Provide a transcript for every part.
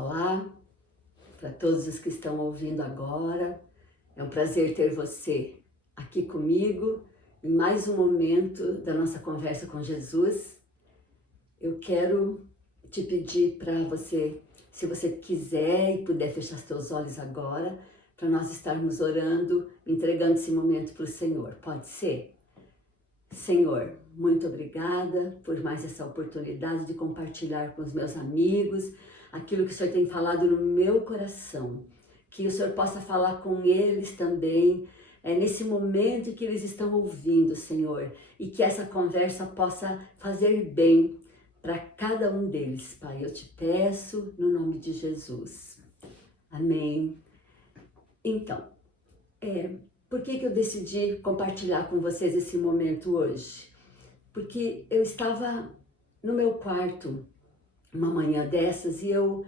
Olá, para todos os que estão ouvindo agora. É um prazer ter você aqui comigo em mais um momento da nossa conversa com Jesus. Eu quero te pedir para você, se você quiser e puder fechar os teus olhos agora, para nós estarmos orando, entregando esse momento para o Senhor. Pode ser? Senhor, muito obrigada por mais essa oportunidade de compartilhar com os meus amigos aquilo que o Senhor tem falado no meu coração. Que o Senhor possa falar com eles também, nesse momento que eles estão ouvindo, Senhor. E que essa conversa possa fazer bem para cada um deles, Pai. Eu te peço no nome de Jesus. Amém. Então, por que eu decidi compartilhar com vocês esse momento hoje? Porque eu estava no meu quarto uma manhã dessas e eu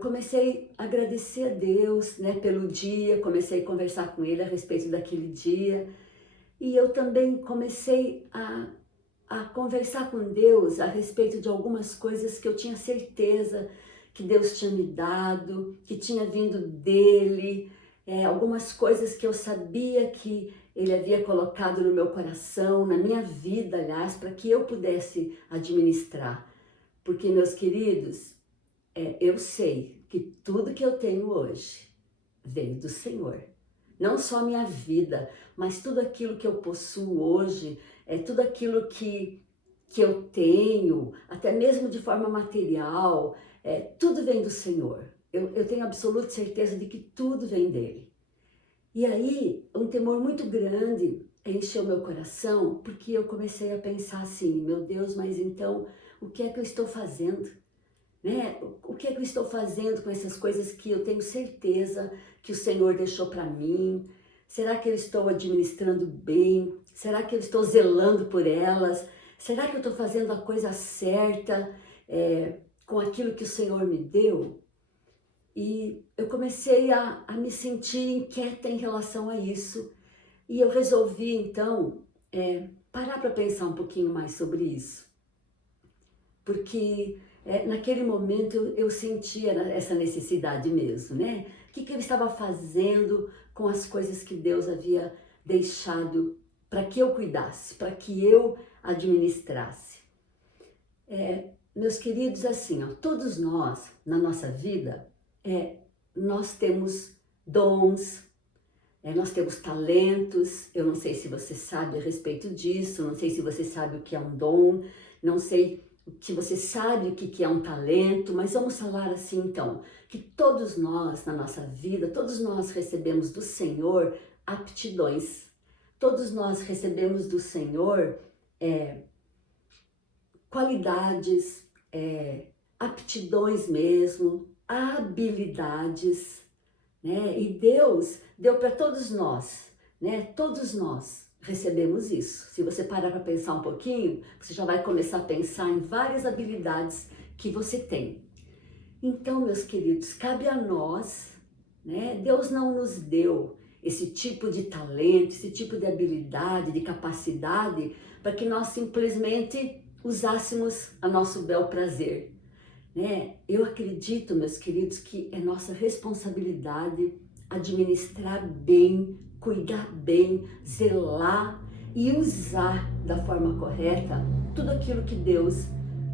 comecei a agradecer a Deus, pelo dia, comecei a conversar com Ele a respeito daquele dia e eu também comecei a conversar com Deus a respeito de algumas coisas que eu tinha certeza que Deus tinha me dado, que tinha vindo dEle, algumas coisas que eu sabia que Ele havia colocado no meu coração, na minha vida, aliás, para que eu pudesse administrar. Porque, meus queridos, eu sei que tudo que eu tenho hoje veio do Senhor. Não só a minha vida, mas tudo aquilo que eu possuo hoje, tudo aquilo que eu tenho, até mesmo de forma material, tudo vem do Senhor. Eu tenho absoluta certeza de que tudo vem dele. E aí, um temor muito grande encheu meu coração, porque eu comecei a pensar assim, meu Deus, mas então, o que é que eu estou fazendo? O que é que eu estou fazendo com essas coisas que eu tenho certeza que o Senhor deixou para mim? Será que eu estou administrando bem? Será que eu estou zelando por elas? Será que eu estou fazendo a coisa certa com aquilo que o Senhor me deu? E eu comecei a me sentir inquieta em relação a isso. E eu resolvi, então, parar para pensar um pouquinho mais sobre isso. Porque naquele momento eu sentia essa necessidade mesmo, O que eu estava fazendo com as coisas que Deus havia deixado para que eu cuidasse, para que eu administrasse. Meus queridos, assim, todos nós, na nossa vida, nós temos dons, nós temos talentos. Eu não sei se você sabe a respeito disso, não sei se você sabe o que é um dom, não sei se você sabe o que é um talento, mas vamos falar assim então, que todos nós na nossa vida, todos nós recebemos do Senhor aptidões, todos nós recebemos do Senhor qualidades, aptidões mesmo, habilidades, E Deus deu para todos nós, Todos nós recebemos isso. Se você parar para pensar um pouquinho, você já vai começar a pensar em várias habilidades que você tem. Então, meus queridos, cabe a nós, Deus não nos deu esse tipo de talento, esse tipo de habilidade, de capacidade, para que nós simplesmente usássemos a nosso bel prazer. Eu acredito, meus queridos, que é nossa responsabilidade administrar bem, cuidar bem, zelar e usar da forma correta tudo aquilo que Deus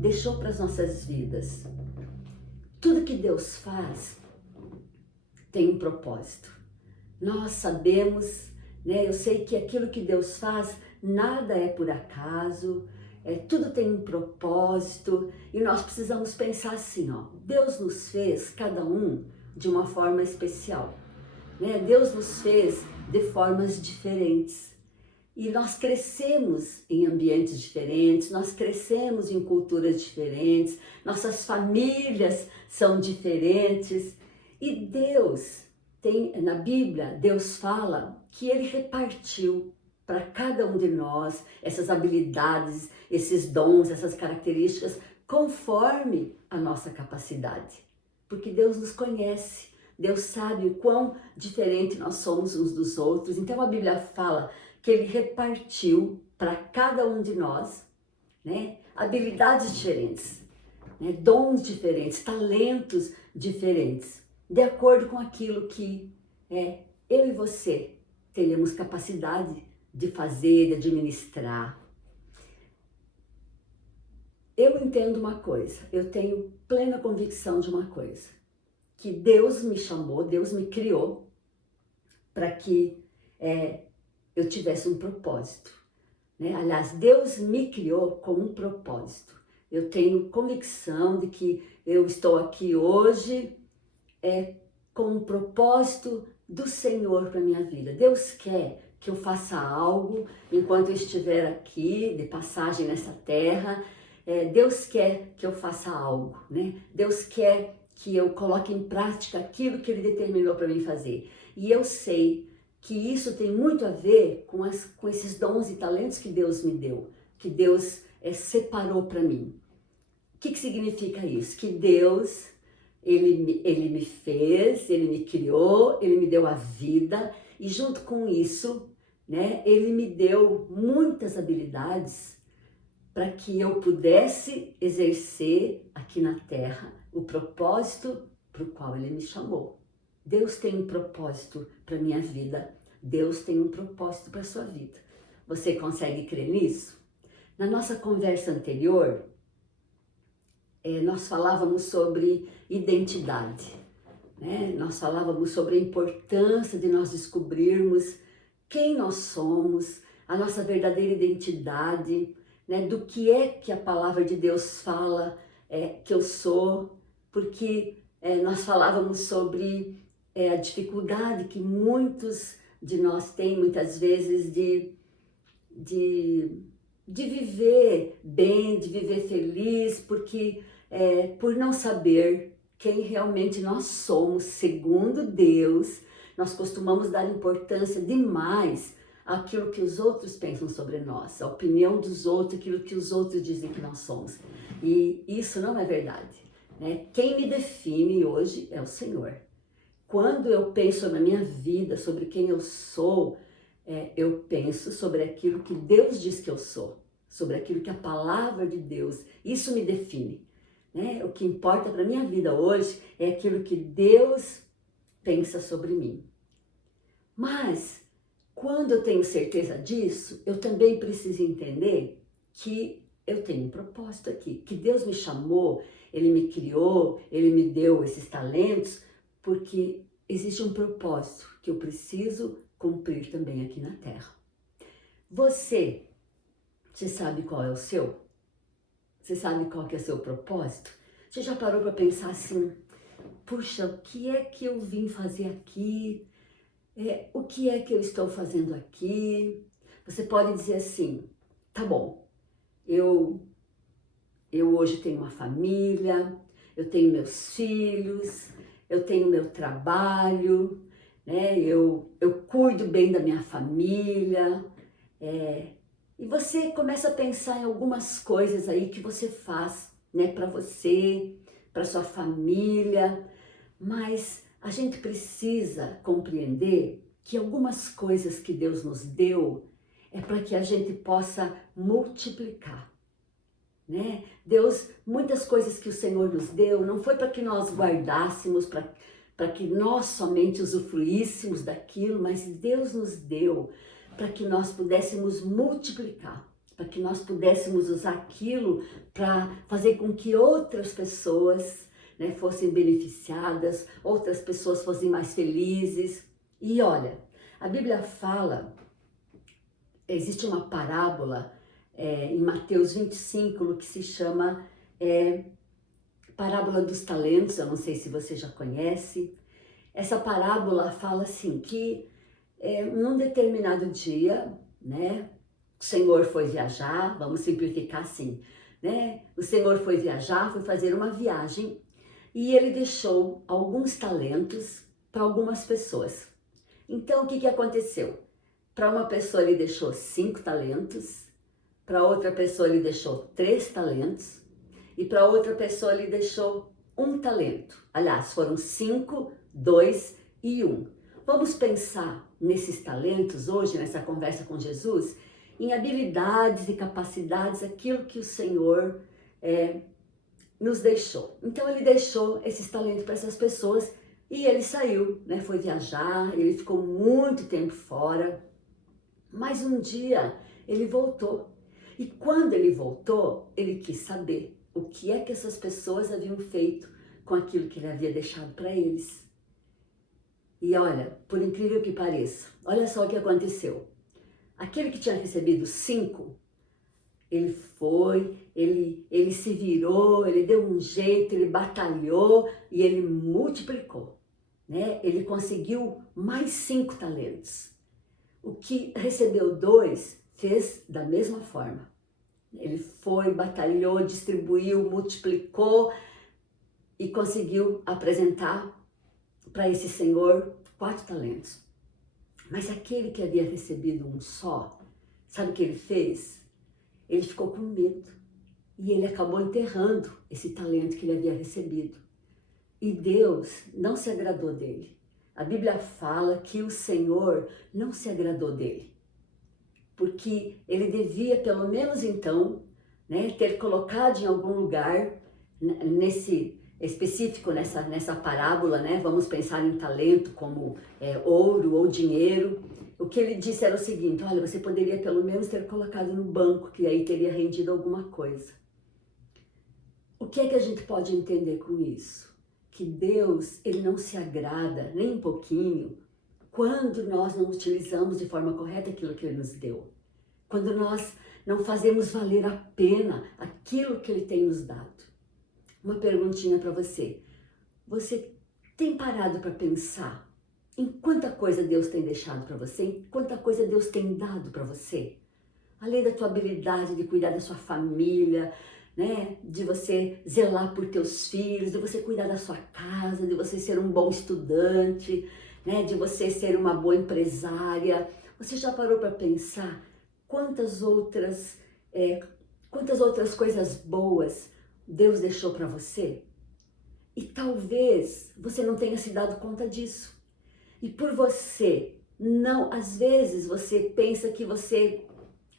deixou para as nossas vidas. Tudo que Deus faz tem um propósito. Nós sabemos, eu sei que aquilo que Deus faz, nada é por acaso, tudo tem um propósito e nós precisamos pensar assim, Deus nos fez, cada um, de uma forma especial. Deus nos fez de formas diferentes e nós crescemos em ambientes diferentes, nós crescemos em culturas diferentes, nossas famílias são diferentes e Deus tem, na Bíblia, Deus fala que Ele repartiu para cada um de nós essas habilidades, esses dons, essas características, conforme a nossa capacidade. Porque Deus nos conhece, Deus sabe o quão diferente nós somos uns dos outros. Então a Bíblia fala que Ele repartiu para cada um de nós, habilidades diferentes. né? Dons diferentes, talentos diferentes, de acordo com aquilo que eu e você teremos capacidade de fazer, de administrar. Eu entendo uma coisa, eu tenho plena convicção de uma coisa, que Deus me chamou, Deus me criou para que eu tivesse um propósito, né? Aliás, Deus me criou com um propósito. Eu tenho convicção de que eu estou aqui hoje com um propósito do Senhor para minha vida. Deus quer que eu faça algo enquanto eu estiver aqui, de passagem nessa terra. Deus quer que eu faça algo, né? Deus quer que eu coloque em prática aquilo que Ele determinou para mim fazer. E eu sei que isso tem muito a ver com esses dons e talentos que Deus me deu, que Deus separou para mim. O que significa isso? Que Deus, Ele me fez, Ele me criou, Ele me deu a vida e junto com isso, né, Ele me deu muitas habilidades para que eu pudesse exercer aqui na terra o propósito para o qual Ele me chamou. Deus tem um propósito para minha vida, Deus tem um propósito para a sua vida. Você consegue crer nisso? Na nossa conversa anterior, nós falávamos sobre identidade, né? Nós falávamos sobre a importância de nós descobrirmos quem nós somos, a nossa verdadeira identidade, né? Do que é que a palavra de Deus fala que eu sou, porque nós falávamos sobre a dificuldade que muitos de nós têm, muitas vezes, de viver bem, de viver feliz, porque por não saber quem realmente nós somos, segundo Deus, nós costumamos dar importância demais àquilo que os outros pensam sobre nós, a opinião dos outros, aquilo que os outros dizem que nós somos. E isso não é verdade, né? Quem me define hoje é o Senhor. Quando eu penso na minha vida, sobre quem eu sou, eu penso sobre aquilo que Deus diz que eu sou, sobre aquilo que a palavra de Deus, isso me define, né? O que importa para a minha vida hoje é aquilo que Deus pensa sobre mim. Mas, quando eu tenho certeza disso, eu também preciso entender que eu tenho um propósito aqui, que Deus me chamou, Ele me criou, Ele me deu esses talentos, porque existe um propósito que eu preciso cumprir também aqui na Terra. Você sabe qual é o seu? Você sabe qual que é o seu propósito? Você já parou para pensar assim, puxa, o que é que eu vim fazer aqui? O que é que eu estou fazendo aqui? Você pode dizer assim, tá bom, eu hoje tenho uma família, eu tenho meus filhos, eu tenho meu trabalho, né? Eu cuido bem da minha família, e você começa a pensar em algumas coisas aí que você faz, né, para você, para sua família, mas a gente precisa compreender que algumas coisas que Deus nos deu é para que a gente possa multiplicar, né? Deus, muitas coisas que o Senhor nos deu, não foi para que nós guardássemos, para que nós somente usufruíssemos daquilo, mas Deus nos deu para que nós pudéssemos multiplicar, para que nós pudéssemos usar aquilo para fazer com que outras pessoas, né, fossem beneficiadas, outras pessoas fossem mais felizes. E olha, a Bíblia fala, existe uma parábola em Mateus 25, que se chama Parábola dos Talentos, eu não sei se você já conhece. Essa parábola fala assim, que num determinado dia, né, o Senhor foi viajar, vamos simplificar assim, né? O Senhor foi viajar, foi fazer uma viagem e Ele deixou alguns talentos para algumas pessoas. Então, o que aconteceu? Para uma pessoa Ele deixou 5 talentos, para outra pessoa Ele deixou 3 talentos e para outra pessoa Ele deixou 1 talento. Aliás, foram 5, 2 e 1. Vamos pensar nesses talentos hoje, nessa conversa com Jesus, em habilidades e capacidades, aquilo que o Senhor nos deixou. Então ele deixou esses talentos para essas pessoas e ele saiu, né? Foi viajar, ele ficou muito tempo fora, mas um dia ele voltou. E quando ele voltou, ele quis saber o que é que essas pessoas haviam feito com aquilo que ele havia deixado para eles. E olha, por incrível que pareça, olha só o que aconteceu. Aquele que tinha recebido 5, ele foi, ele se virou, ele deu um jeito, ele batalhou e ele multiplicou, né? Ele conseguiu mais 5 talentos. O que recebeu 2 fez da mesma forma. Ele foi, batalhou, distribuiu, multiplicou e conseguiu apresentar para esse senhor 4 talentos. Mas aquele que havia recebido um só, sabe o que ele fez? Ele ficou com medo e ele acabou enterrando esse talento que ele havia recebido. E Deus não se agradou dele. A Bíblia fala que o Senhor não se agradou dele, porque ele devia, pelo menos então, né, ter colocado em algum lugar, nesse específico, nessa parábola, né, vamos pensar em talento como ouro ou dinheiro. O que ele disse era o seguinte: olha, você poderia pelo menos ter colocado no banco, que aí teria rendido alguma coisa. O que é que a gente pode entender com isso? Que Deus, ele não se agrada nem um pouquinho quando nós não utilizamos de forma correta aquilo que ele nos deu. Quando nós não fazemos valer a pena aquilo que ele tem nos dado. Uma perguntinha para você. Você tem parado para pensar em quanta coisa Deus tem deixado para você? Em quanta coisa Deus tem dado para você? Além da tua habilidade de cuidar da sua família, né? De você zelar por teus filhos, de você cuidar da sua casa, de você ser um bom estudante, né? De você ser uma boa empresária. Você já parou para pensar quantas outras coisas boas Deus deixou para você? E talvez você não tenha se dado conta disso. E por você não, às vezes você pensa que você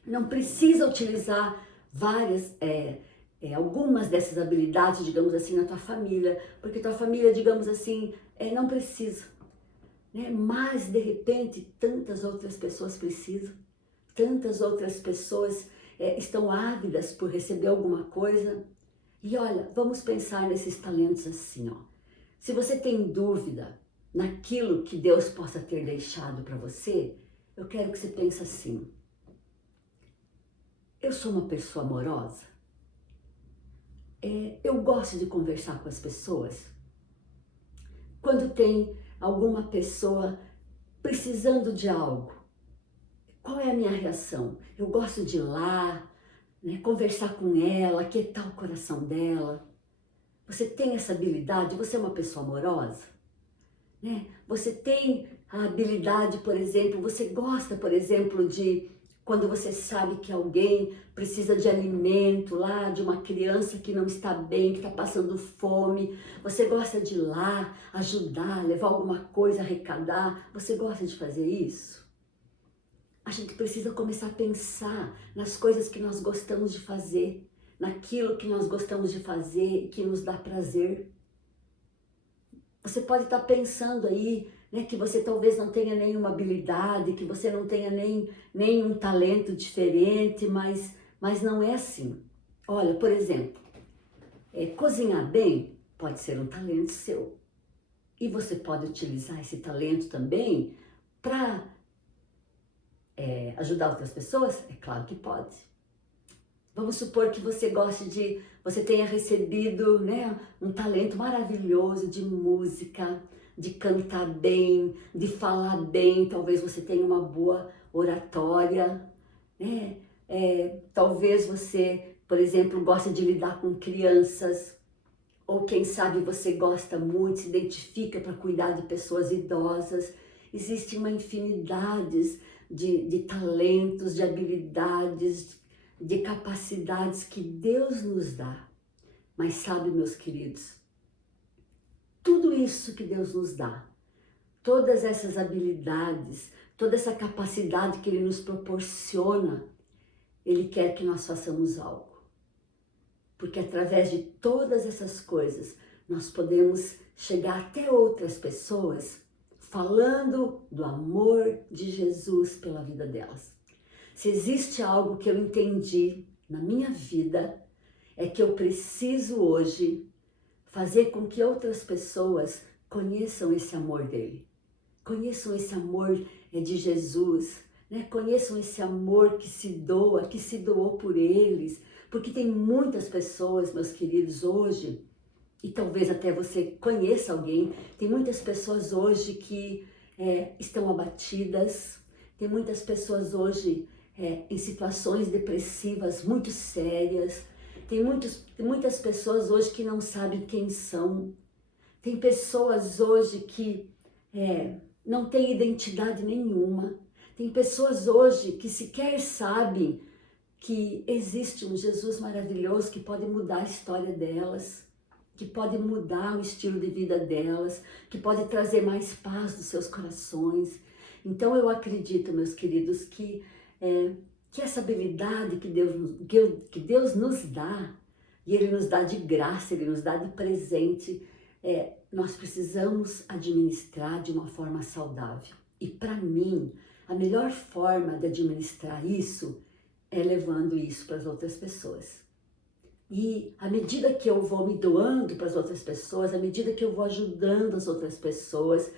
não precisa utilizar algumas dessas habilidades, digamos assim, na tua família, porque tua família, digamos assim, não precisa, né? Mas de repente tantas outras pessoas precisam, tantas outras pessoas estão ávidas por receber alguma coisa. E olha, vamos pensar nesses talentos assim, ó. Se você tem dúvida naquilo que Deus possa ter deixado para você, eu quero que você pense assim: eu sou uma pessoa amorosa? Eu gosto de conversar com as pessoas? Quando tem alguma pessoa precisando de algo, qual é a minha reação? Eu gosto de ir lá, né, conversar com ela, aquietar o coração dela. Você tem essa habilidade? Você é uma pessoa amorosa? Né? Você tem a habilidade, por exemplo, você gosta, por exemplo, de quando você sabe que alguém precisa de alimento lá, de uma criança que não está bem, que está passando fome, você gosta de ir lá, ajudar, levar alguma coisa, arrecadar, você gosta de fazer isso? A gente precisa começar a pensar nas coisas que nós gostamos de fazer, naquilo que nós gostamos de fazer e que nos dá prazer. Você pode estar pensando aí, né, que você talvez não tenha nenhuma habilidade, que você não tenha nenhum talento diferente, mas não é assim. Olha, por exemplo, cozinhar bem pode ser um talento seu. E você pode utilizar esse talento também para ajudar outras pessoas? É claro que pode. Vamos supor que você você tenha recebido, né, um talento maravilhoso de música, de cantar bem, de falar bem. Talvez você tenha uma boa oratória, né? Talvez você, por exemplo, goste de lidar com crianças, ou quem sabe você gosta muito, se identifica para cuidar de pessoas idosas. Existe uma infinidade de talentos, de habilidades, de capacidades que Deus nos dá. Mas sabe, meus queridos, tudo isso que Deus nos dá, todas essas habilidades, toda essa capacidade que Ele nos proporciona, Ele quer que nós façamos algo. porque através de todas essas coisas nós podemos chegar até outras pessoas falando do amor de Jesus pela vida delas. Se existe algo que eu entendi na minha vida, é que eu preciso hoje fazer com que outras pessoas conheçam esse amor dele. Conheçam esse amor de Jesus, né? Conheçam esse amor que se doa, que se doou por eles. Porque tem muitas pessoas, meus queridos, hoje, e talvez até você conheça alguém, tem muitas pessoas hoje que estão abatidas, tem muitas pessoas hoje em situações depressivas muito sérias, tem muitas pessoas hoje que não sabem quem são, tem pessoas hoje que não têm identidade nenhuma, tem pessoas hoje que sequer sabem que existe um Jesus maravilhoso que pode mudar a história delas, que pode mudar o estilo de vida delas, que pode trazer mais paz dos seus corações. Então eu acredito, meus queridos, que essa habilidade que Deus nos dá, e Ele nos dá de graça, Ele nos dá de presente, nós precisamos administrar de uma forma saudável. E para mim, a melhor forma de administrar isso é levando isso para as outras pessoas. E à medida que eu vou me doando para as outras pessoas, à medida que eu vou ajudando as outras pessoas,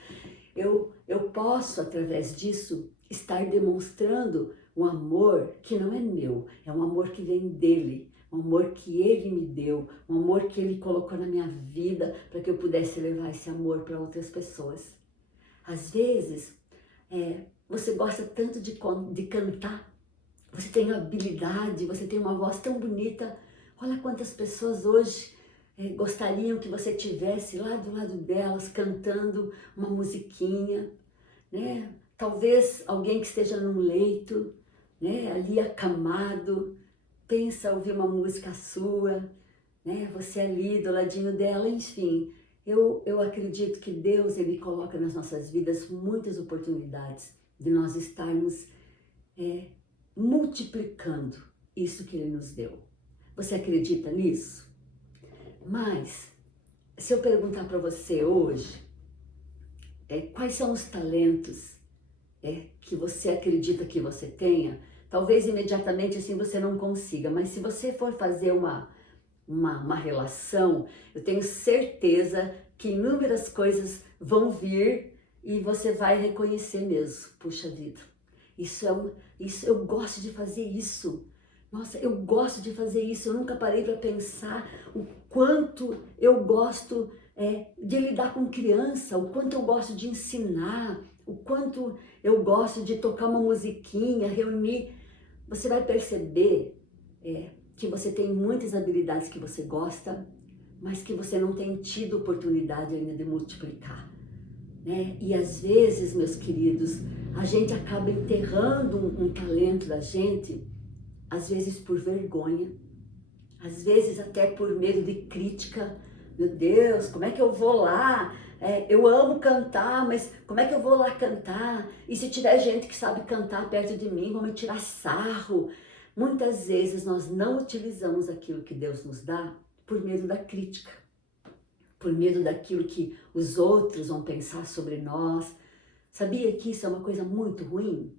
eu posso, através disso, estar demonstrando um amor que não é meu, é um amor que vem dele, um amor que ele me deu, um amor que ele colocou na minha vida para que eu pudesse levar esse amor para outras pessoas. Às vezes, você gosta tanto de cantar, você tem habilidade, você tem uma voz tão bonita. Olha quantas pessoas hoje gostariam que você estivesse lá do lado delas, cantando uma musiquinha, né? Talvez alguém que esteja num leito, né? Ali acamado, pensa ouvir uma música sua, né? Você ali do ladinho dela, enfim. Eu acredito que Deus, Ele coloca nas nossas vidas muitas oportunidades de nós estarmos multiplicando isso que Ele nos deu. Você acredita nisso? Mas, se eu perguntar para você hoje, quais são os talentos que você acredita que você tenha, talvez imediatamente assim você não consiga, mas se você for fazer uma relação, eu tenho certeza que inúmeras coisas vão vir e você vai reconhecer mesmo. Puxa vida, isso eu gosto de fazer isso. Nossa, eu gosto de fazer isso, eu nunca parei para pensar o quanto eu gosto de lidar com criança, o quanto eu gosto de ensinar, o quanto eu gosto de tocar uma musiquinha, reunir. Você vai perceber que você tem muitas habilidades que você gosta, mas que você não tem tido oportunidade ainda de multiplicar, né? E às vezes, meus queridos, a gente acaba enterrando um talento da gente, às vezes por vergonha, às vezes até por medo de crítica. Meu Deus, como é que eu vou lá? Eu amo cantar, mas como é que eu vou lá cantar? E se tiver gente que sabe cantar perto de mim, vão me tirar sarro. Muitas vezes nós não utilizamos aquilo que Deus nos dá por medo da crítica, por medo daquilo que os outros vão pensar sobre nós. Sabia que isso é uma coisa muito ruim?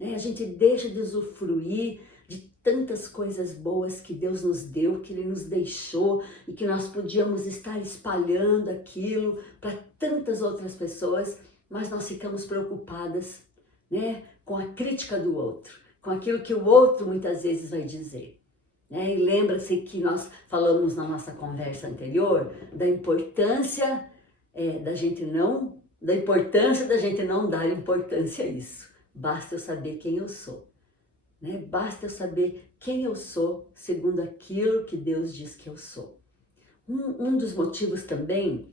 A gente deixa de usufruir de tantas coisas boas que Deus nos deu, que Ele nos deixou e que nós podíamos estar espalhando aquilo para tantas outras pessoas, mas nós ficamos preocupadas, né, com a crítica do outro, com aquilo que o outro muitas vezes vai dizer. E lembra-se que nós falamos na nossa conversa anterior da importância da gente não dar importância a isso. Basta eu saber quem eu sou. Basta eu saber quem eu sou segundo aquilo que Deus diz que eu sou. Um dos motivos também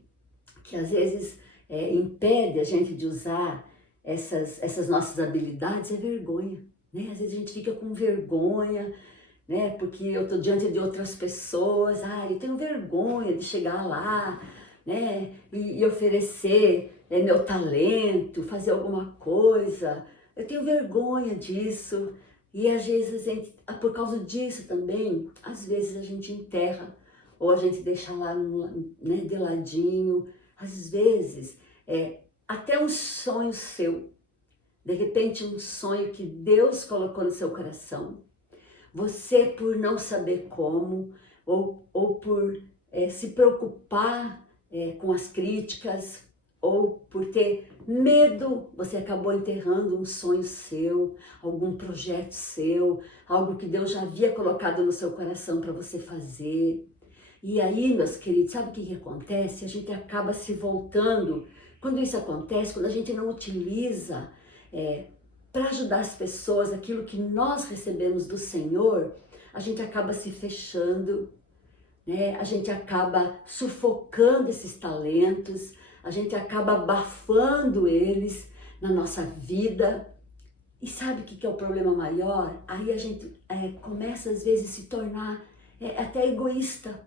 que às vezes impede a gente de usar essas nossas habilidades é vergonha. Às vezes a gente fica com vergonha, porque eu estou diante de outras pessoas, eu tenho vergonha de chegar lá, e oferecer meu talento, fazer alguma coisa. Eu tenho vergonha disso. E às vezes, por causa disso também, às vezes a gente enterra, ou a gente deixa lá, né, de ladinho. Às vezes, até um sonho seu, de repente um sonho que Deus colocou no seu coração. Você, por não saber como, ou por se preocupar com as críticas, ou por ter medo, você acabou enterrando um sonho seu, algum projeto seu, algo que Deus já havia colocado no seu coração para você fazer. E aí, meus queridos, sabe o que acontece? A gente acaba se voltando. Quando isso acontece, quando a gente não utiliza para ajudar as pessoas aquilo que nós recebemos do Senhor, a gente acaba se fechando, né? A gente acaba sufocando esses talentos, a gente acaba abafando eles na nossa vida. E sabe o que é o problema maior? Aí a gente começa às vezes a se tornar até egoísta,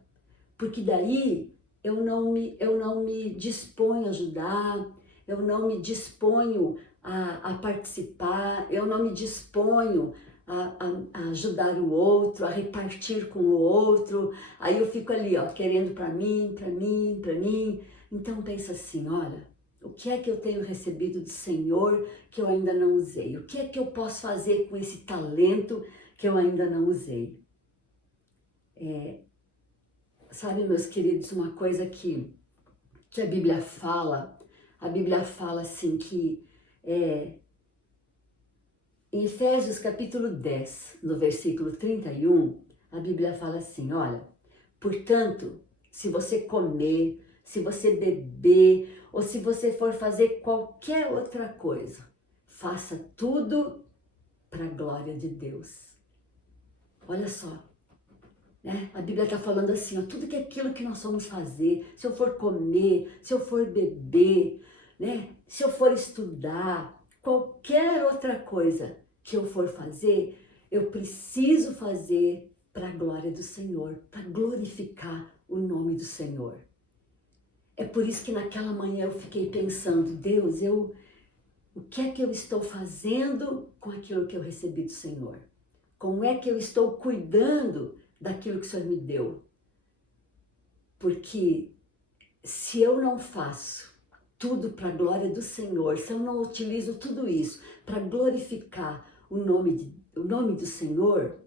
porque daí eu não me disponho a ajudar, eu não me disponho a participar, eu não me disponho a ajudar o outro, a repartir com o outro. Aí eu fico ali, ó, querendo para mim, para mim, para mim. Então pensa assim, olha, o que é que eu tenho recebido do Senhor que eu ainda não usei? O que é que eu posso fazer com esse talento que eu ainda não usei? Sabe, meus queridos, uma coisa que a Bíblia fala assim que em Efésios capítulo 10, no versículo 31, a Bíblia fala assim, olha, portanto, se você comer, se você beber, ou se você for fazer qualquer outra coisa, faça tudo para a glória de Deus. Olha só, né? A Bíblia está falando assim, ó, tudo que aquilo que nós vamos fazer, se eu for comer, se eu for beber, né? Se eu for estudar, qualquer outra coisa que eu for fazer, eu preciso fazer para a glória do Senhor, para glorificar o nome do Senhor. É por isso que naquela manhã eu fiquei pensando, Deus, o que é que eu estou fazendo com aquilo que eu recebi do Senhor? Como é que eu estou cuidando daquilo que o Senhor me deu? Porque se eu não faço tudo para a glória do Senhor, se eu não utilizo tudo isso para glorificar o nome do Senhor,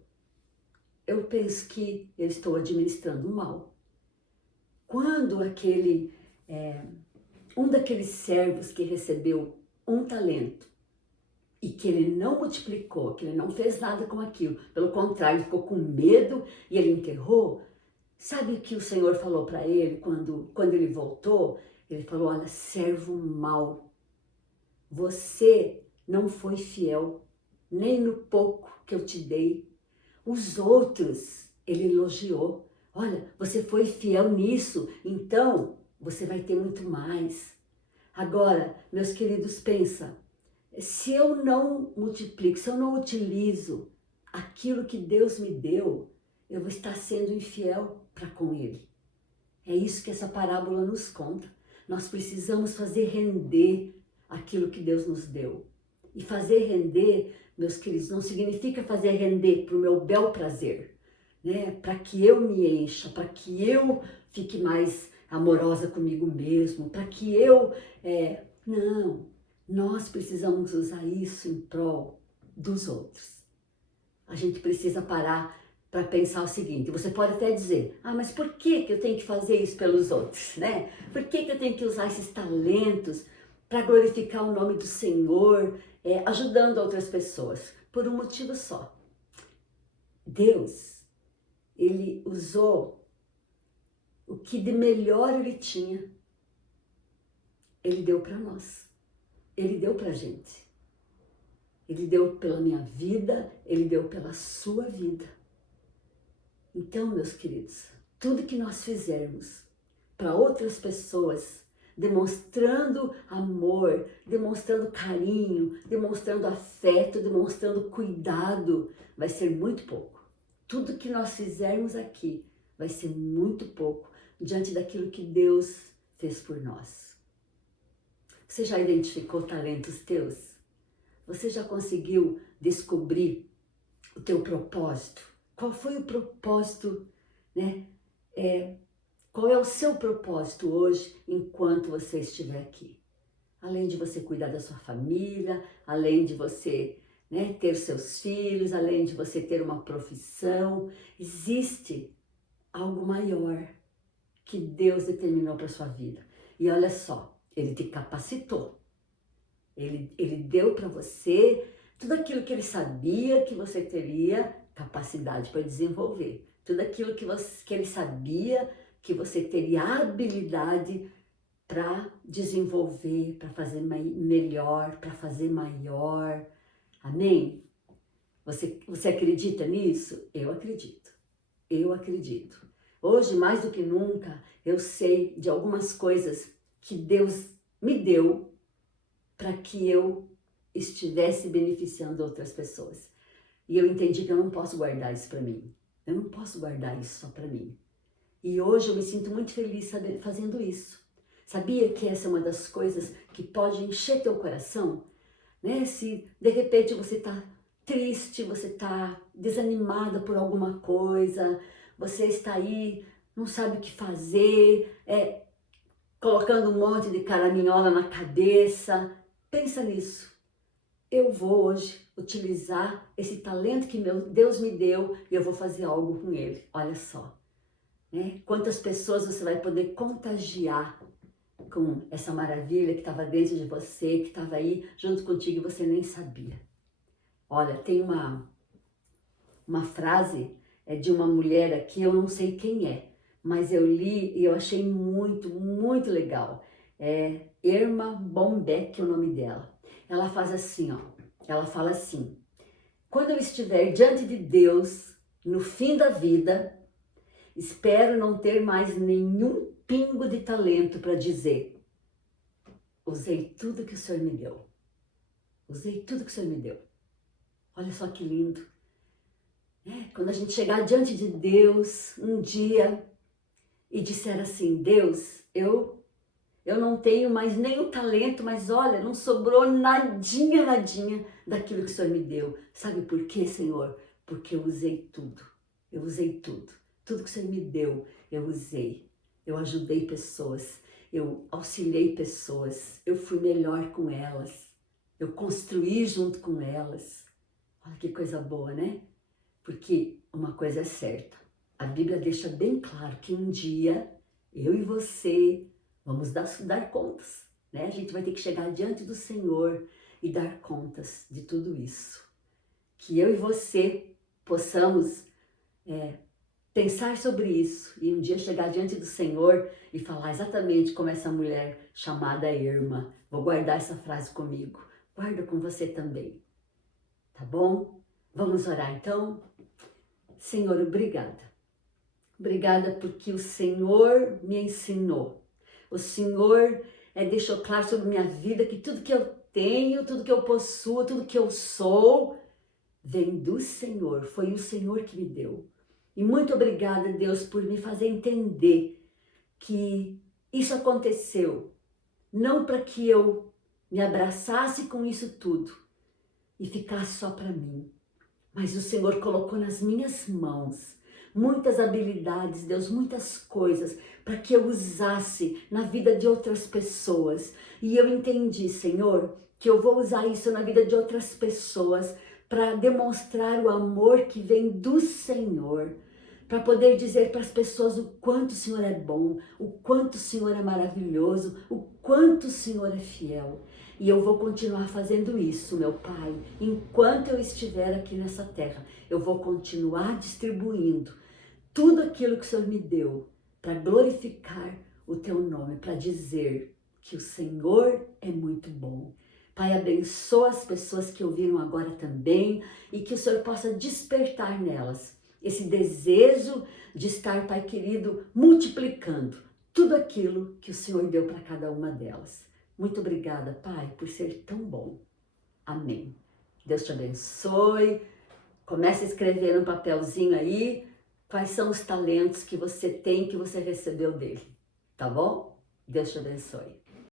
eu penso que eu estou administrando mal. Quando um daqueles servos que recebeu um talento e que ele não multiplicou, que ele não fez nada com aquilo, pelo contrário, ele ficou com medo e ele enterrou, sabe o que o Senhor falou para ele quando ele voltou? Ele falou, olha, servo mau, você não foi fiel, nem no pouco que eu te dei. Os outros, ele elogiou. Olha, você foi fiel nisso, então você vai ter muito mais. Agora, meus queridos, pensa, se eu não multiplico, se eu não utilizo aquilo que Deus me deu, eu vou estar sendo infiel para com Ele. É isso que essa parábola nos conta. Nós precisamos fazer render aquilo que Deus nos deu. E fazer render, meus queridos, não significa fazer render para o meu bel prazer, né? Para que eu me encha, para que eu fique mais amorosa comigo mesmo, para que eu... Não, nós precisamos usar isso em prol dos outros. A gente precisa parar para pensar o seguinte, você pode até dizer, mas por que eu tenho que fazer isso pelos outros, né? Por que eu tenho que usar esses talentos para glorificar o nome do Senhor, ajudando outras pessoas? Por um motivo só. Deus, Ele usou o que de melhor Ele tinha, Ele deu para nós. Ele deu para a gente. Ele deu pela minha vida, Ele deu pela sua vida. Então, meus queridos, tudo que nós fizermos para outras pessoas, demonstrando amor, demonstrando carinho, demonstrando afeto, demonstrando cuidado, vai ser muito pouco. Tudo que nós fizermos aqui vai ser muito pouco diante daquilo que Deus fez por nós. Você já identificou talentos teus? Você já conseguiu descobrir o teu propósito. Qual foi o propósito, né? Qual é o seu propósito hoje enquanto você estiver aqui? Além de você cuidar da sua família, além de você, né, ter seus filhos, além de você ter uma profissão, existe algo maior que Deus determinou para a sua vida. E olha só, Ele te capacitou. Ele deu para você tudo aquilo que Ele sabia que você teria capacidade para desenvolver. Tudo aquilo que Ele sabia que você teria habilidade para desenvolver, para fazer melhor, para fazer maior. Amém? Você acredita nisso? Eu acredito. Eu acredito. Hoje, mais do que nunca, eu sei de algumas coisas que Deus me deu para que eu estivesse beneficiando outras pessoas. E eu entendi que eu não posso guardar isso para mim. Eu não posso guardar isso só para mim. E hoje eu me sinto muito feliz fazendo isso. Sabia que essa é uma das coisas que pode encher teu coração? Né? Se de repente você está triste, você está desanimada por alguma coisa, você está aí, não sabe o que fazer, colocando um monte de caraminhola na cabeça, pensa nisso. Eu vou hoje utilizar esse talento que Deus me deu e eu vou fazer algo com ele. Olha só, né? Quantas pessoas você vai poder contagiar com essa maravilha que estava dentro de você, que estava aí junto contigo e você nem sabia. Olha, tem uma frase de uma mulher aqui, eu não sei quem é, mas eu li e eu achei muito, muito legal. É Erma Bombeck é o nome dela. Ela faz assim, ó. Ela fala assim: quando eu estiver diante de Deus no fim da vida, espero não ter mais nenhum pingo de talento para dizer: usei tudo que o Senhor me deu. Usei tudo que o Senhor me deu. Olha só que lindo. Quando a gente chegar diante de Deus um dia e disser assim: Deus, eu não tenho mais nenhum talento, mas olha, não sobrou nadinha daquilo que o Senhor me deu. Sabe por quê, Senhor? Porque eu usei tudo. Eu usei tudo. Tudo que o Senhor me deu, eu usei. Eu ajudei pessoas. Eu auxiliei pessoas. Eu fui melhor com elas. Eu construí junto com elas. Olha que coisa boa, né? Porque uma coisa é certa. A Bíblia deixa bem claro que um dia eu e você vamos dar contas, né? A gente vai ter que chegar diante do Senhor e dar contas de tudo isso. Que eu e você possamos pensar sobre isso e um dia chegar diante do Senhor e falar exatamente como essa mulher chamada Irma. Vou guardar essa frase comigo. Guarda com você também. Tá bom? Vamos orar então? Senhor, obrigada. Obrigada porque o Senhor me ensinou. O Senhor deixou claro sobre minha vida que tudo que eu tenho, tudo que eu possuo, tudo que eu sou, vem do Senhor. Foi o Senhor que me deu. E muito obrigada, Deus, por me fazer entender que isso aconteceu não para que eu me abraçasse com isso tudo e ficasse só para mim, mas o Senhor colocou nas minhas mãos muitas habilidades, Deus, muitas coisas para que eu usasse na vida de outras pessoas. E eu entendi, Senhor, que eu vou usar isso na vida de outras pessoas para demonstrar o amor que vem do Senhor, para poder dizer para as pessoas o quanto o Senhor é bom, o quanto o Senhor é maravilhoso, o quanto o Senhor é fiel. E eu vou continuar fazendo isso, meu Pai, enquanto eu estiver aqui nessa terra. Eu vou continuar distribuindo tudo aquilo que o Senhor me deu para glorificar o Teu nome, para dizer que o Senhor é muito bom. Pai, abençoa as pessoas que ouviram agora também e que o Senhor possa despertar nelas esse desejo de estar, Pai querido, multiplicando tudo aquilo que o Senhor deu para cada uma delas. Muito obrigada, Pai, por ser tão bom. Amém. Deus te abençoe. Comece a escrever no papelzinho aí quais são os talentos que você tem, que você recebeu dele. Tá bom? Deus te abençoe.